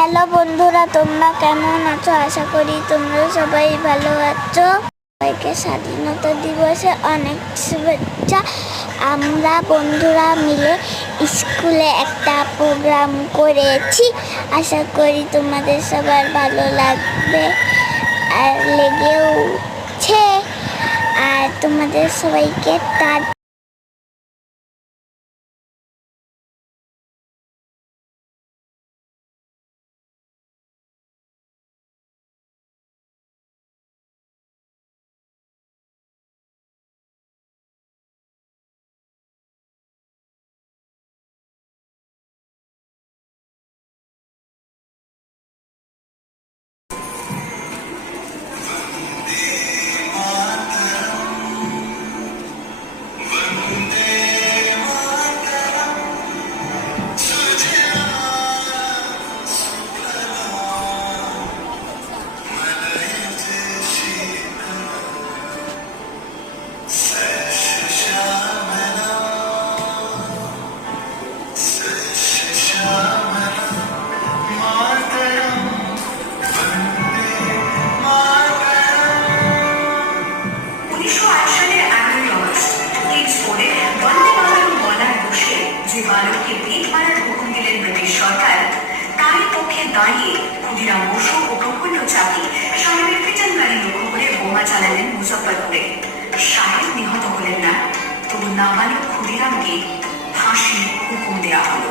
Hello বন্ধুরা, তোমরা কেমন আছো? আশা করি তোমরা সবাই ভালো আছো। সবাইকে স্বাধীনতা দিবসে অনেক শুভেচ্ছা। আমরা বন্ধুরা মিলে স্কুলে একটা প্রোগ্রাম করেছি। আশা করি তোমাদের সবার ভালো লাগবে আর লেগেওছে। আর তোমাদের সবাইকে তার বালককে ভিট মারার হুকুম দিলেন ব্রিটিশ সরকার, তারই পক্ষে দাঁড়িয়ে ক্ষুদিরাম বসু ও প্রফুল্ল চাকি সাহেবের পিটন গাড়ি লক্ষ্য করে বোমা চালালেন মুজফ্ফরপুরে। সাহেব নিহত হলেন না, তবু নাবালক ক্ষুদিরামকে ফাঁসির হুকুম দেওয়া হলো।